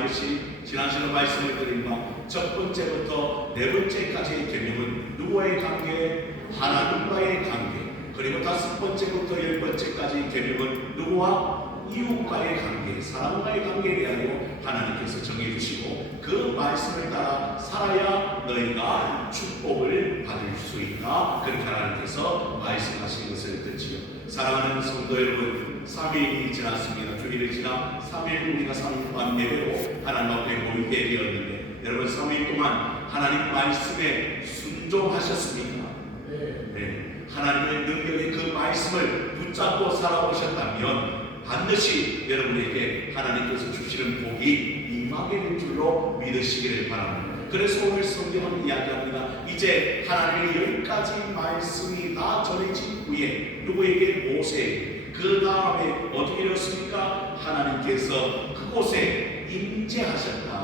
있듯이 지난 시간 말씀을 드린 바 첫 번째부터 네 번째까지의 계명은 누구와의 관계? 하나님과의 관계. 그리고 다섯 번째부터 열 번째까지의 계명은 누구와? 이웃과의 관계, 사람과의 관계에 대하여 하나님께서 정해주시고 그 말씀을 따라 살아야 너희가 축복을 받을 수 있다. 그렇게 하나님께서 말씀하신 것을 듣지요. 사랑하는 성도 여러분, 3일이 지났습니다. 주일이 지나 3일 우리가 3일 동안 예배로 하나님 앞에 모이게 되었는데 여러분 3일 동안 하나님 말씀에 순종하셨습니까? 네. 하나님의 능력의 그 말씀을 붙잡고 살아오셨다면 반드시 여러분에게 하나님께서 주시는 복이 임하게 될 줄로 믿으시기를 바랍니다. 그래서 오늘 성경은 이야기합니다. 이제 하나님의 10가지 말씀이 다 전해진 후에 누구에게? 모세에게. 그 다음에 어떻게 되었습니까? 하나님께서 그곳에 임재하셨다.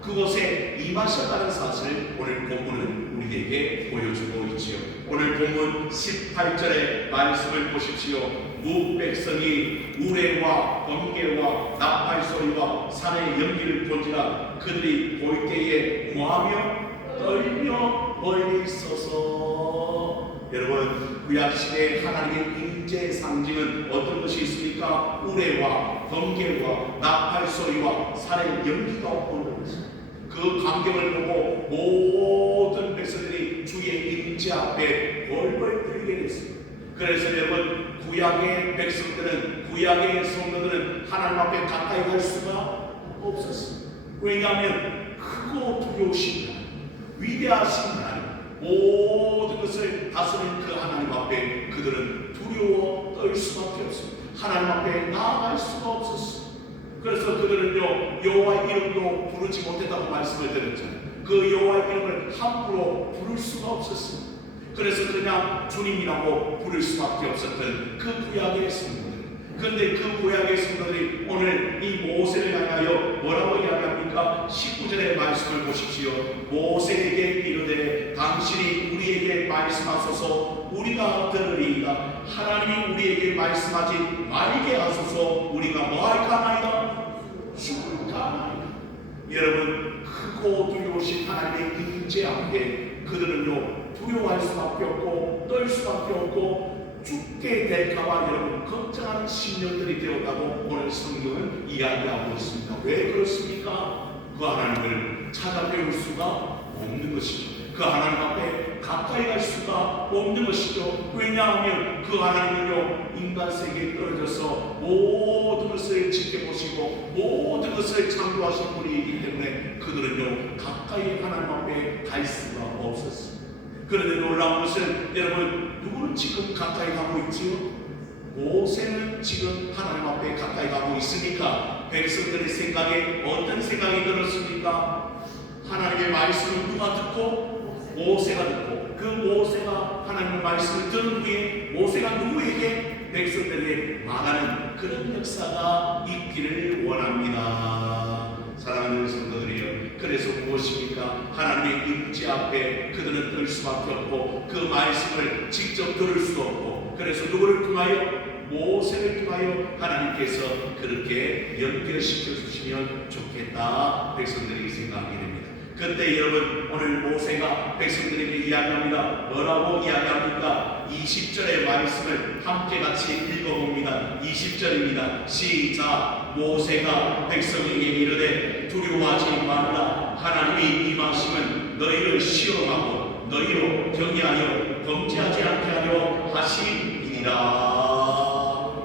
그곳에 임하셨다는 사실을 오늘 본문은 우리에게 보여주고 있지요. 오늘 본문 18절의 말씀을 보십시오. 무 백성이 우레와 번개와 나팔 소리와 산의 연기를 본지라 그들이 볼 때에 뭐하며? 떨며 멀리 있어서. 여러분 구약시대에 하나님의 임재의 상징은 어떤 것이 있습니까? 우레와 번개와 나팔 소리와 산의 연기가 오는 것입니다. 그 광경을 보고 모든 백성들이 주의 임재 앞에 벌벌 떨게 됐습니다. 그래서 여러분 구약의 백성들은, 구약의 성도들은 하나님 앞에 가까이 갈 수가 없었습니다. 왜냐하면 크고 두려우신 하나님, 위대하신 하나님, 모든 것을 다스리는 그 하나님 앞에 그들은 두려워 떨 수밖에 없습니다. 하나님 앞에 나아갈 수가 없었습니다. 그래서 그들은요 여호와 이름도 부르지 못했다고 말씀을 드렸잖아요. 그 여호와 이름을 함부로 부를 수가 없었습니다. 그래서 그냥 주님이라고 부를 수밖에 없었던 그 구약의 성도들. 그런데 그 구약의 성도들이 오늘 이 모세를 향하여 뭐라고 이야기합니까? 19절의 말씀을 보십시오. 모세에게 이르되 당신이 우리에게 말씀하소서 우리가 들으리이다. 하나님이 우리에게 말씀하지 말게 하소서 우리가 뭐할까 하나이다? 죽을까 하나이다. 여러분 크고 두려우신 하나님의 임재 앞에 그들은요 두려워할 수밖에 없고 떨 수밖에 없고 죽게 될까봐 여러분 걱정하는 심령들이 되었다고 오늘 성경은 이야기하고 있습니다. 왜 그렇습니까? 그 하나님을 찾아배울 수가 없는 것이죠. 그 하나님 앞에 가까이 갈 수가 없는 것이죠. 왜냐하면 그 하나님은요 인간 세계에 떨어져서 모든 것을 지켜보시고 모든 것을 창조하신 분이기 때문에 그들은요 가까이 하나님 앞에 갈 수가 없었습니다. 그런데 놀라운 것은 여러분 누구는 지금 가까이 가고 있지요? 모세는 지금 하나님 앞에 가까이 가고 있으니까 백성들의 생각에 어떤 생각이 들었습니까? 하나님의 말씀을 누가 듣고? 모세가 듣고 그 모세가 하나님의 말씀을 들은 후에 모세가 누구에게? 백성들에게 말하는 그런 역사가 있기를 원합니다. 사랑하는 성도들이여, 그래서 무엇입니까? 하나님의 임재 앞에 그들은 들 수밖에 없고 그 말씀을 직접 들을 수도 없고 그래서 누구를 통하여? 모세를 통하여 하나님께서 그렇게 연결시켜 주시면 좋겠다 백성들이 생각하게 됩니다. 그때 여러분 오늘 모세가 백성들에게 이야기합니다. 뭐라고 이야기합니까? 20절의 말씀을 함께 같이 읽어봅니다. 20절입니다. 시작. 모세가 백성에게 이르되 두려워하지 말라. 하나님이 임하심은 너희를 시험하고 너희로 경외하여 범죄하지 않게 하려 하심이니라.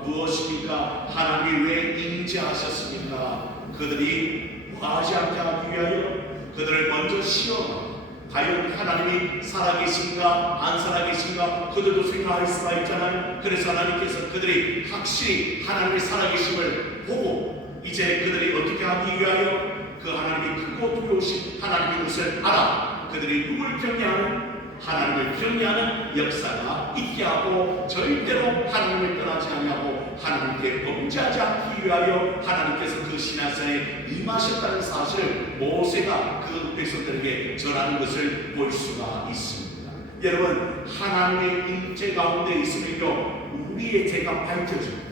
무엇입니까? 하나님이 왜 임재하셨습니까? 그들이 뭐하지 않게 하기 위하여 그들을 먼저 시험하고 과연 하나님이 살아계신가 안 살아계신가 그들도 생각할 수가 있잖아요. 그래서 하나님께서 그들이 확실히 하나님의 살아계심을 보고 이제 그들이 어떻게 하기 위하여 그 하나님이 크고 두려우신 하나님의 것을 알아 그들이 누굴 경외하는? 하나님을 경외하는 역사가 있게 하고 절대로 하나님을 떠나지 아니하고 하나님께 범죄하지 않기 위하여 하나님께서 그 시내산에 임하셨다는 사실을 모세가 그 백성들에게 전하는 것을 볼 수가 있습니다. 여러분 하나님의 임재 가운데 있으면요 우리의 죄가 밝혀집니다.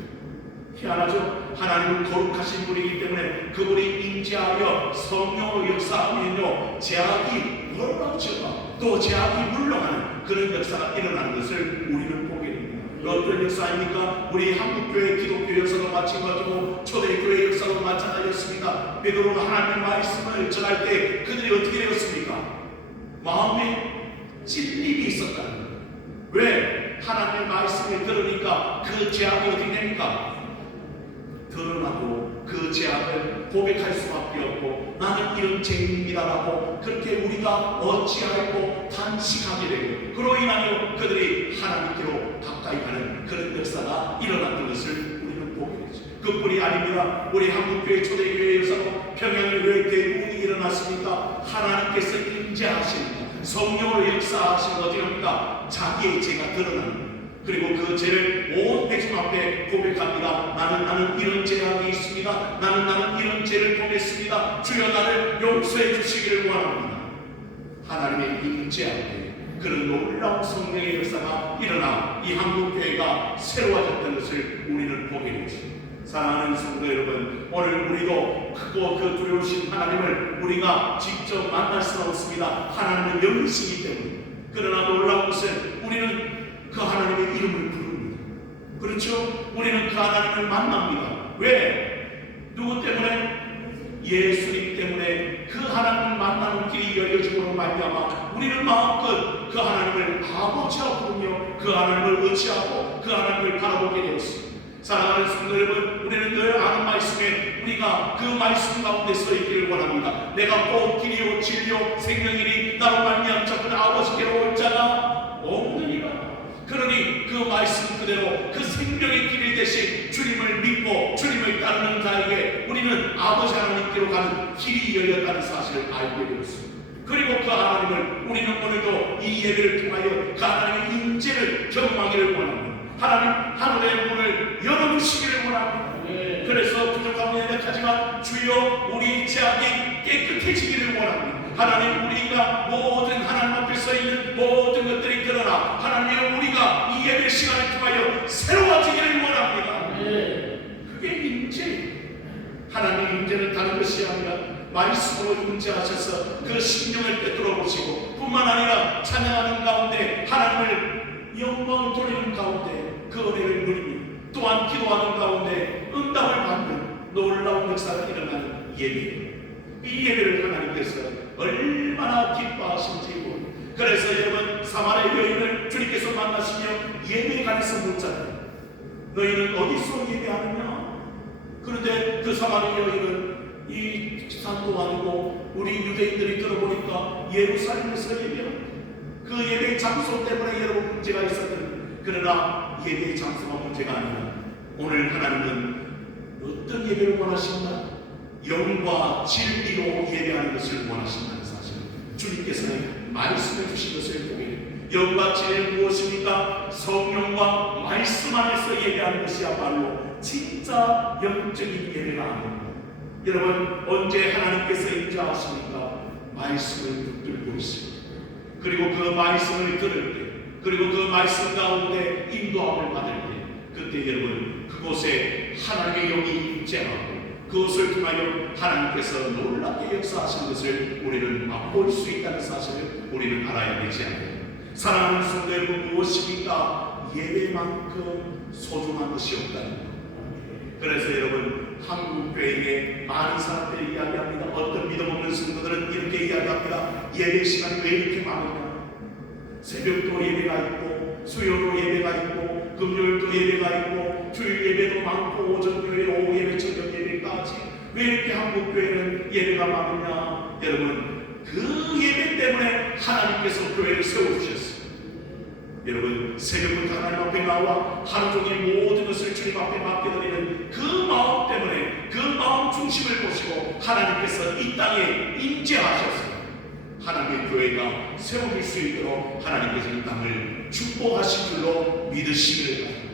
희한하죠? 하나님은 거룩하신 분이기 때문에 그분이 임재하여 성령으로 역사하면요 제약이 벌어지고 또 제약이 물러가는 그런 역사가 일어나는 것을 우리는 보게 됩니다. 어떤 역사입니까? 우리 한국교회 기독교 역사도 마찬가지고 초대교회 역사도 마찬가지였습니다. 베드로가 하나님의 말씀을 전할 때 그들이 어떻게 되었습니까? 마음에 찔림이 있었다는 거예요. 왜? 하나님의 말씀을 들으니까 그 제약이 어떻게 됩니까? 드러나고 그 제약을 고백할 수밖에 없고 나는 이런 죄인입니다라고 그렇게 우리가 어찌하고 단식하게 되고 그로 인하여 그들이 하나님께로 가까이 가는 그런 역사가 일어났던 것을 우리는 보게 되죠. 그뿐이 아닙니다. 우리 한국교회 초대교회에서도 평양의 왜 대부분이 일어났습니까? 하나님께서 임재하십니다. 성령으로 역사하시는 어떻게 합니까? 자기의 죄가 드러나는 그리고 그 죄를 온 백성 앞에 고백합니다. 나는 이런 죄악이 있습니다. 나는 이런 죄를 범했습니다. 주여 나를 용서해 주시기를 원합니다. 하나님의 임재하에 그런 놀라운 성령의 역사가 일어나 이 한국교회가 새로워졌다는 것을 우리는 보게 되죠. 사랑하는 성도 여러분, 오늘 우리도 크고 그 두려우신 하나님을 우리가 직접 만날 수는 없습니다. 하나님은 영이시기 때문에. 그러나 놀라운 것은 우리는 그 하나님의 이름을 부릅니다. 그렇죠? 우리는 그 하나님을 만납니다. 왜? 누구 때문에? 예수님 때문에 그 하나님을 만나는 길이 열려짐으로 말미암아 우리는 마음껏 그 하나님을 아버지라 부르며 그 하나님을 의지하고 그 하나님을 바라보게 되었습니다. 사랑하는 성도 여러분, 우리는 늘 아는 말씀에 우리가 그 말씀 가운데 서 있기를 원합니다. 내가 곧 길이요 진리요 생명이니 나로 말미암아 자꾸 아버지께로 올 자가 없느니라. 그러니 그 말씀 그대로 그 생명의 길이 되신 주님을 믿고 주님을 따르는 자에게 우리는 아버지 하나님께로 가는 길이 열렸다는 사실을 알게 되었습니다. 그리고 그 하나님을 우리는 오늘도 이 예배를 통하여 그 하나님의 임재를 경험하기를 원합니다. 하나님 하늘의 문을 열어주시기를 원합니다. 그래서 부족함이 연약하지만 주여 우리 제약이 깨끗해지기를 원합니다. 하나님 우리가 모든 하나님 앞에 서 있는 모든 것들이 드러나 하나님 우리가 이 예배 시간을 통하여 새로워지기를 원합니다. 그게 임재. 하나님의 임재는 다른 것이 아니라 말씀으로 임재하셔서 그 심령을 꿰뚫어 보시고 뿐만 아니라 찬양하는 가운데 하나님을 영광을 돌리는 가운데 그 은혜를 누리며 또한 기도하는 가운데 응답을 받는 놀라운 역사가 일어나는 예배. 이 예배를 하나님께서 얼마나 기뻐하신지 모릅니다. 그래서 여러분 사마리아 여인을 주님께서 만나시며 예배관에서 묻잖아요. 너희는 어디서 예배하느냐? 그런데 그 사마리아 여인은 이 산도 아니고 우리 유대인들이 들어보니까 예루살렘에서 예배합니다. 그 예배 장소 때문에 여러분 문제가 있었던 그러나 예배 장소가 문제가 아니라 오늘 하나님은 어떤 예배를 원하신다? 영과 진리로 예배하는 것을 원하신다는 사실 주님께서는 말씀해 주신 것을 보게 됩니다. 영과 진리는 무엇입니까? 성령과 말씀 안에서 예배하는 것이야말로 진짜 영적인 예배가 아닙니다. 여러분 언제 하나님께서 임재하십니까? 말씀을 붙들고 있습니다. 그리고 그 말씀을 들을 때 그리고 그 말씀 가운데 인도함을 받을 때 그때 여러분 그곳에 하나님의 영이 임재하고 그것을 통하여 하나님께서 놀랍게 역사하신 것을 우리는 맛볼 수 있다는 사실을 우리는 알아야 되지 않습니까? 사랑하는 성도 여러분 무엇입니까? 예배만큼 소중한 것이 없다는 것. 그래서 여러분 한국교회에 많은 사람들이 이야기합니다. 어떤 믿음 없는 성도들은 이렇게 이야기합니다. 예배 시간이 왜 이렇게 많으냐? 새벽도 예배가 있고 수요도 예배가 있고 금요일도 예배가 있고 주일 예배도 많고 오전 교회 오후 예배 저녁 예배까지 왜 이렇게 한국교회는 예배가 많으냐? 여러분 그 예배 때문에 하나님께서 교회를 세워주셨어요. 여러분 새벽부터 하나님 앞에 나와 하루 종일 모든 것을 주님 앞에 맡겨드리는 그 마음 때문에 그 마음 중심을 보시고 하나님께서 이 땅에 임재하셔서 하나님의 교회가 세워질 수 있도록 하나님께서 이 땅을 축복하신 줄로 믿으시기를 바랍니다.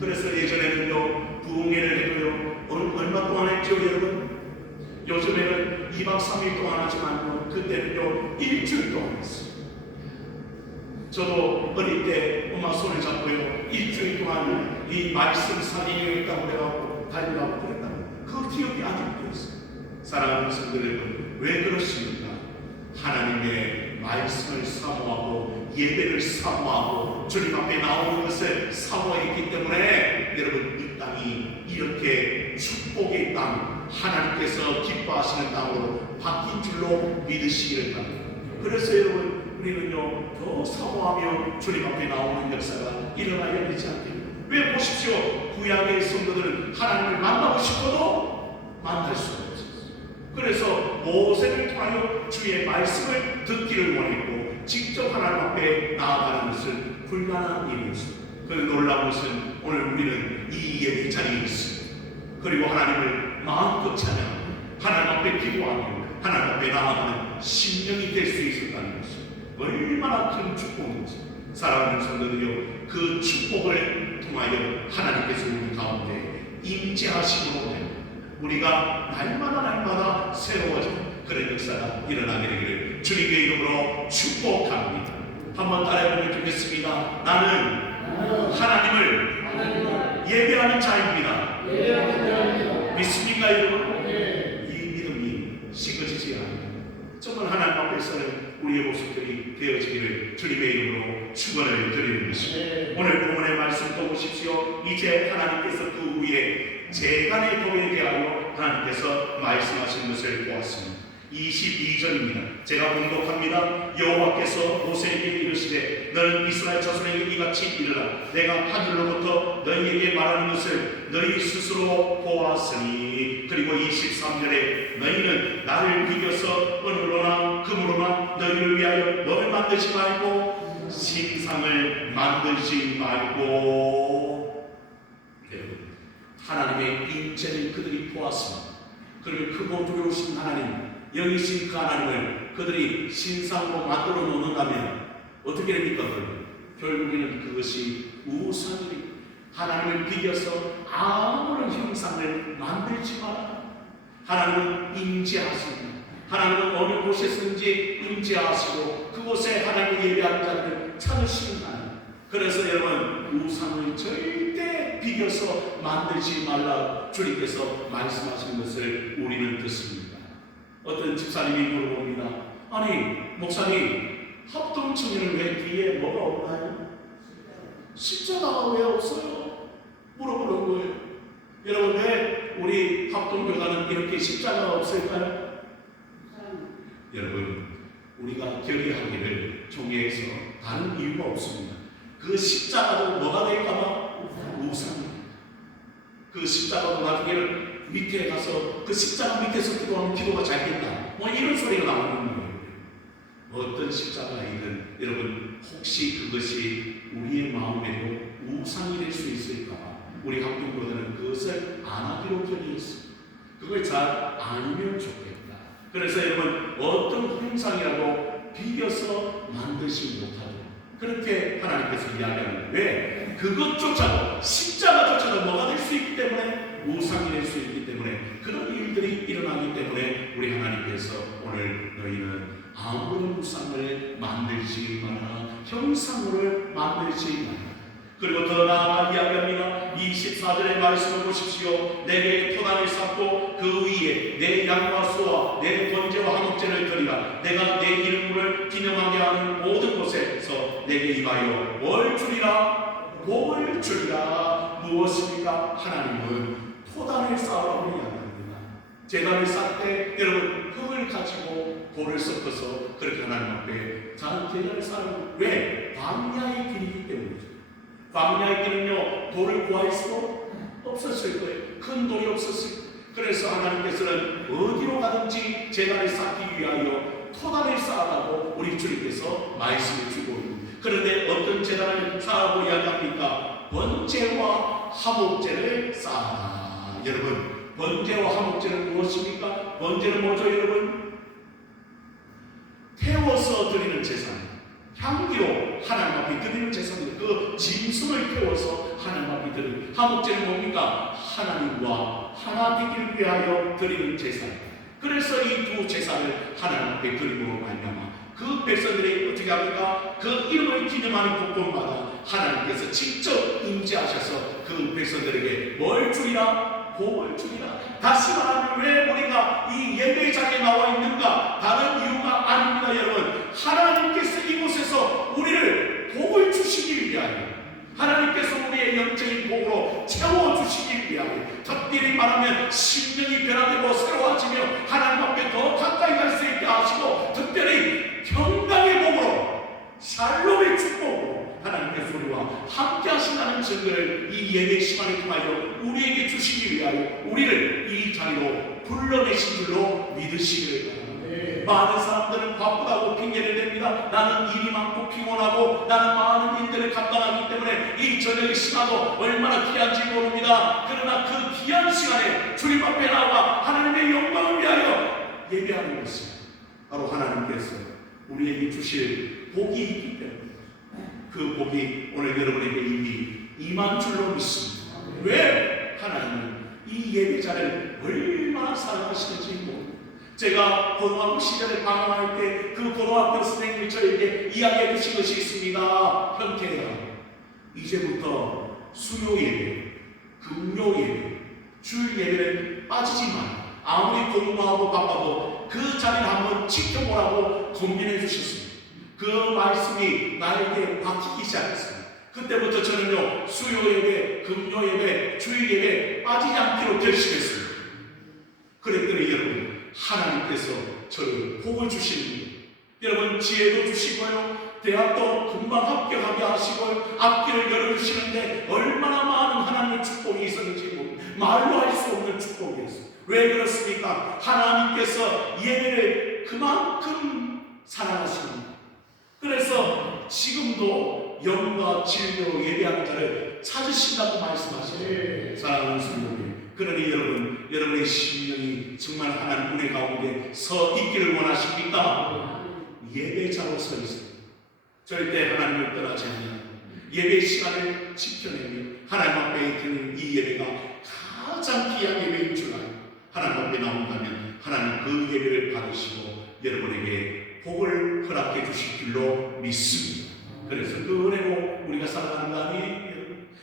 그래서 예전에는요 부흥회를 해도요 얼마 동안 했죠 여러분? 요즘에는 2박 3일 동안 하지만요 그때는요 일주일 동안 했어요. 저도 어릴 때 엄마 손을 잡고요 일주일 동안 이 말씀 사진이 있다고 해가지고 발굴하고 그랬다고 그 기억이 아직도 있어요. 사랑하는 성도 여러분, 왜 그렇습니까? 하나님의 말씀을 사모하고 예배를 사모하고 주님 앞에 나오는 것을 사모했기 때문에 여러분 이 땅이 이렇게 축복의 땅, 하나님께서 기뻐하시는 땅으로 바뀐 줄로 믿으시기를 바랍니다. 그래서 여러분 우리는요 더 사모하며 주님 앞에 나오는 역사가 일어나야 되지 않겠습니까? 왜 보십시오. 구약의 성도들은 하나님을 만나고 싶어도 만날 수가 없었어요. 그래서 모세를 통하여 주의 말씀을 듣기를 원했고 직접 하나님 앞에 나아가는 것은 불가능한 일이었습니다. 그 놀라운 것은 오늘 우리는 이 예배 자리에 있습니다. 그리고 하나님을 마음껏 찬양하고 하나님 앞에 기도하며 하나님 앞에 나아가는 심령이 될 수 있었다는 것이 얼마나 큰 축복인지. 사랑하는 성도들이요, 그 축복을 통하여 하나님께서 우리 가운데 임재하심으로 우리가 날마다 새로워지는 그런 역사가 일어나게 되기를 주님의 이름으로 축복합니다. 한번 따라해보면 좋겠습니다. 나는 하나님을 예배하는 자입니다. 믿습니까 여러분? 이 믿음이 식어지지 않습니다. 정말 하나님 앞에서는 우리의 모습들이 되어지기를 주님의 이름으로 축원을 드리는 것입니다. 오늘 본문의 말씀 또 보십시오. 이제 하나님께서 그 위에 재단의 도에 대하여 하나님께서 말씀하신 것을 보았습니다. 22절입니다. 제가 봉독합니다. 여호와께서 모세에게 이르시되 너는 이스라엘 자손에게 이같이 이르라. 내가 하늘로부터 너희에게 말하는 것을 너희 스스로 보았으니. 그리고 23절에 너희는 나를 비교서 은으로나 금으로나 너희를 위하여 뭘 만들지 말고 신상을 만들지 말고. 하나님의 임재를 그들이 보았습니다. 그리고 크고 두려우신 하나님, 영이신 그 하나님을 그들이 신상으로 만들어 놓는다면 어떻게 됩니까? 결국에는 그것이 우상이 하나님을 비겨서 아무런 형상을 만들지 마라. 하나님은 임재하십니다. 하나님은 어느 곳에서든지 임재하시고 그곳에 하나님을 예배하는 자들을 찾으시는 하나님. 그래서 여러분 우상을 절대 비겨서 만들지 말라 주님께서 말씀하신 것을 우리는 듣습니다. 어떤 집사님이 물어봅니다. 아니 목사님, 합동청년은 왜 뒤에 뭐가 없나요? 십자가가 왜 없어요? 물어보는 거예요. 여러분 왜 우리 합동교단은 이렇게 십자가가 없을까요? 여러분 우리가 결의하기를 종교에서 다른 이유가 없습니다. 그 십자가도 뭐가 될까봐? 우상입니다. 그 십자가도 나중에는 밑에 가서 그 십자가 밑에서 기도하면 기도가 잘 된다, 뭐 이런 소리가 나오는 거예요. 어떤 십자가이든 여러분 혹시 그것이 우리의 마음에도 우상이 될 수 있을까 우리 합동교단은 그것을 안 하기로 결의했습니다. 그걸 잘 알면 좋겠다. 그래서 여러분 어떤 형상이라도 비벼서 만들지 못하도록 그렇게 하나님께서 이야기하는 거예요. 왜? 그것조차도 십자가조차도 뭐가 될 수 있기 때문에 우상이 될 수 있기 때문에 그런 일들이 일어나기 때문에 우리 하나님께서 오늘 너희는 아무런 우상을 만들지 마라, 형상을 만들지 마라. 그리고 더 나아가 이야기합니다. 24절의 말씀을 보십시오. 내게 토단을 쌓고 그 위에 내 양과 소와 내 번제와 한옥제를 드리라. 내가 내 이름을 기념하게 하는 모든 곳에서 내게 임하여 뭘 주리라? 복을 주리라. 무엇입니까? 하나님은 토단을 쌓으라고 이야기합니다. 제단을 쌓을 때 여러분 흙을 가지고 돌을 섞어서 그렇게 하나님 앞에 작은 제단을 쌓으라고. 왜? 광야의 길이기 때문이죠. 광야의 길은요 돌을 구할 수도 없었을 거예요. 큰 돌이 없었을 거예요. 그래서 하나님께서는 어디로 가든지 제단을 쌓기 위하여 토단을 쌓으라고 우리 주님께서 말씀을 주고 있습니다. 그런데 어떤 제단을 쌓으라고 이야기합니까? 번제와 화목제를 쌓아라. 여러분 번제와 화목제는 무엇입니까? 번제는 뭐죠 여러분? 태워서 드리는 제사입니다. 향기로 하나님 앞에 드리는 제사입니다. 그 짐승을 태워서 하나님 앞에 드리는. 화목제는 뭡니까? 하나님과 하나 되기를 위하여 드리는 제사입니다. 그래서 이 두 제사를 하나님 앞에 드림으로 말미암아 그 백성들이 어떻게 합니까? 그 이름을 기념하는 곳곳마다 하나님께서 직접 임재하셔서 그 백성들에게 뭘 주리라? 복을 주리라. 다시 말하면 왜 우리가 이 예배 자리에 나와 있는가? 다른 이유가 아닙니다. 여러분, 하나님께서 이곳에서 우리를 복을 주시기 위하여, 하나님께서 우리의 영적인 복으로 채워주시기 위하여, 특별히 말하면 심령이 변화되고 새로워지며 하나님 앞에 더 가까이 갈 수 있게 하시고, 특별히 평강의 복으로, 샬롬의 축복으로 하나님께서 우리와 함께 하신다는 증거를 이 예배 시간을 통하여 우리에게 주시기 위하여 우리를 이 자리로 불러내신 줄로 믿으시기를 바랍니다. 많은 사람들은 바쁘다고 핑계를 댑니다. 나는 일이 많고 피곤하고 나는 많은 일들을 감당하기 때문에 이 저녁의 시간도 얼마나 귀한지 모릅니다. 그러나 그 귀한 시간에 주님 앞에 나와 하나님의 영광을 위하여 예배하는 것은 바로 하나님께서 우리에게 주실 복이 있기 때문에 그 복이 오늘 여러분에게 이미 임한 줄로 믿습니다. 왜? 하나님은 이 예배자를 얼마나 사랑하시는지 모릅니다. 제가 고등학교 시절에 방황할 때 그 고등학교 선생님이 저에게 이야기해 주신 것이 있습니다. 현태야, 이제부터 수요 예배, 금요 예배, 주일 예배를 빠지지 마. 아무리 공부하고 바빠도 그 자리를 한번 지켜보라고 권면해 주셨습니다. 그 말씀이 나에게 박히기 시작했습니다. 그때부터 저는요, 수요 예배, 금요 예배, 주일 예배 빠지지 않기로 결심했습니다. 그랬더니 여러분, 하나님께서 저를 복을 주시는 거예요. 여러분, 지혜도 주시고요, 대학도 금방 합격하게 하시고요, 앞길을 열어주시는데 얼마나 많은 하나님의 축복이 있었는지 말로 할 수 없는 축복이었어요. 왜 그렇습니까? 하나님께서 예배를 그만큼 사랑하십니다. 그래서 지금도 영과 진리로 예배하는 자를 찾으신다고 말씀하시네요. 사랑하는 성도님, 그러니 여러분의 심령이 정말 하나님 은혜 가운데 서 있기를 원하십니까? 예배자로 서 있습니다. 절대 하나님을 떠나지 않는 예배 시간을 지켜내며 하나님 앞에 드는 이 예배가 가장 귀한 예배인 줄 알고 하나님 앞에 나온다면 하나님 그 예배를 받으시고 여러분에게 복을 허락해 주실 줄로 믿습니다. 그래서 그 은혜로 우리가 살아가는 거 아니에요?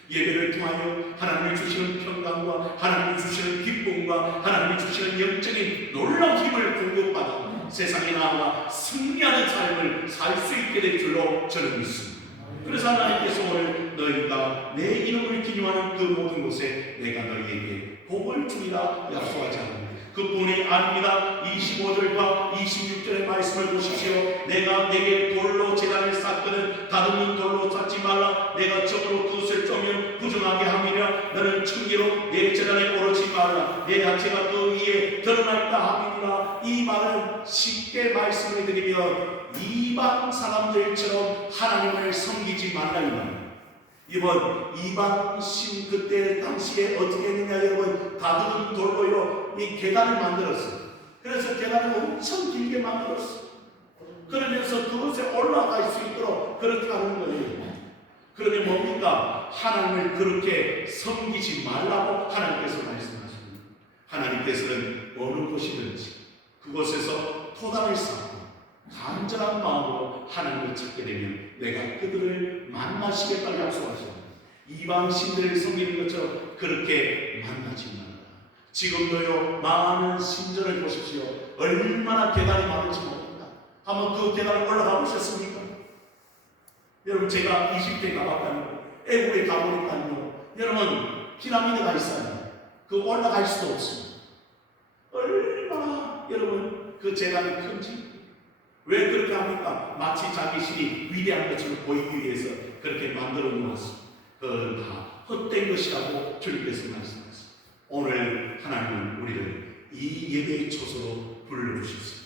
예배를 통하여 하나님이 주시는 평강과 하나님이 주시는 기쁨과 하나님이 주시는 영적인 놀라운 힘을 공급받아 세상에 나와 승리하는 삶을 살 수 있게 될 줄로 저는 믿습니다. 그래서 하나님께서 오늘 너희가 내 이름을 기념하는 그 모든 곳에 내가 너희에게 복을 주리라 약속하지 않습니다. 그뿐이 아닙니다. 25절과 26절의 말씀을 보십시오. 내가 내게 돌로 제단을 쌓거든 다듬는 돌로 쌓지 말라. 내가 적으로 그것을 쪼면 부정하게 함이라. 너는 청기로 내 제단에 오르지 말라. 내 자체가 그 위에 드러날까 함이니라. 이 말은 쉽게 말씀을 드리면 이방 사람들처럼 하나님을 섬기지 말라 이 말입니다. 이번 이방신 그때 당시에 어떻게 했느냐 여러분, 다듬은 돌로요 이 계단을 만들었어요. 그래서 계단을 엄청 길게 만들었어요. 그러면서 그곳에 올라갈 수 있도록 그렇게 하는 거예요. 그러면 뭡니까? 하나님을 그렇게 섬기지 말라고 하나님께서 말씀하십니다. 하나님께서는 어느 곳이든지 그곳에서 토단을 쌓고 간절한 마음으로 하나님을 찾게 되면 내가 그들을 만나시겠다고 약속하십니다. 이방신들을 섬기는 것처럼 그렇게 만나지 말라. 지금도요 많은 신전을 보십시오. 얼마나 계단이 많은지 모릅니다. 한번 그 계단을 올라가 보셨습니까? 여러분, 제가 이집트에 가봤다니요, 애국에 가보니까요, 여러분 피라미드가 있어요. 그 올라갈 수도 없습니다. 얼마나 여러분 그 재단이 큰지. 왜 그렇게 합니까? 마치 자기 신이 위대한 것처럼 보이기 위해서 그렇게 만들어 놓았습니다. 그건 다 헛된 것이라고 주님께서 말씀하셨습니다. 오늘 하나님은 우리를 이 예배의 초소로 불러주셨습니다.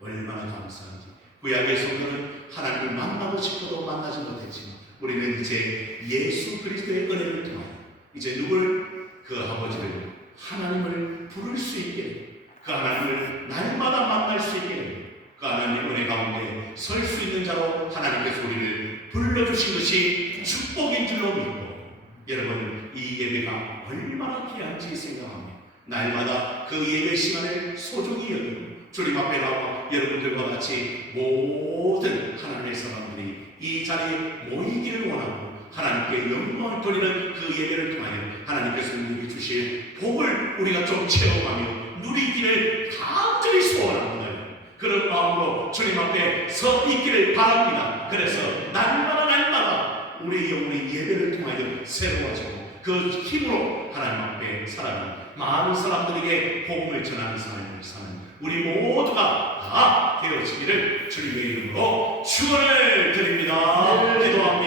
얼마나 감사한지. 구약의 성도는 하나님을 만나고 싶어도 만나지 못했지만 우리는 이제 예수 그리스도의 은혜를 통하여 이제 누굴? 그 아버지를, 하나님을 부를 수 있게, 그 하나님을 날마다 만날 수 있게, 그 하나님의 은혜 가운데 설 수 있는 자로 하나님께서 우리를 불러주신 것이 축복인 줄로 믿고, 여러분 이 예배가 얼마나 귀한지 생각하며 날마다 그 예배 시간을 소중히 여기고 주님 앞에 나와 여러분들과 같이 모든 하나님의 사람들이 이 자리에 모이기를 원하고 하나님께 영광을 돌리는 그 예배를 통하여 하나님께서 우리에게 주실 복을 우리가 좀 체험하며 누리기를 간절히 소원합니다. 그런 마음으로 주님 앞에 서 있기를 바랍니다. 그래서 날마다 우리 영혼의 예배를 통하여 새로워지고 그 힘으로 하나님 앞에 살아가는 많은 사람들에게 복음을 전하는 삶을 사는 우리 모두가 다 되어지기를 주님의 이름으로 축원을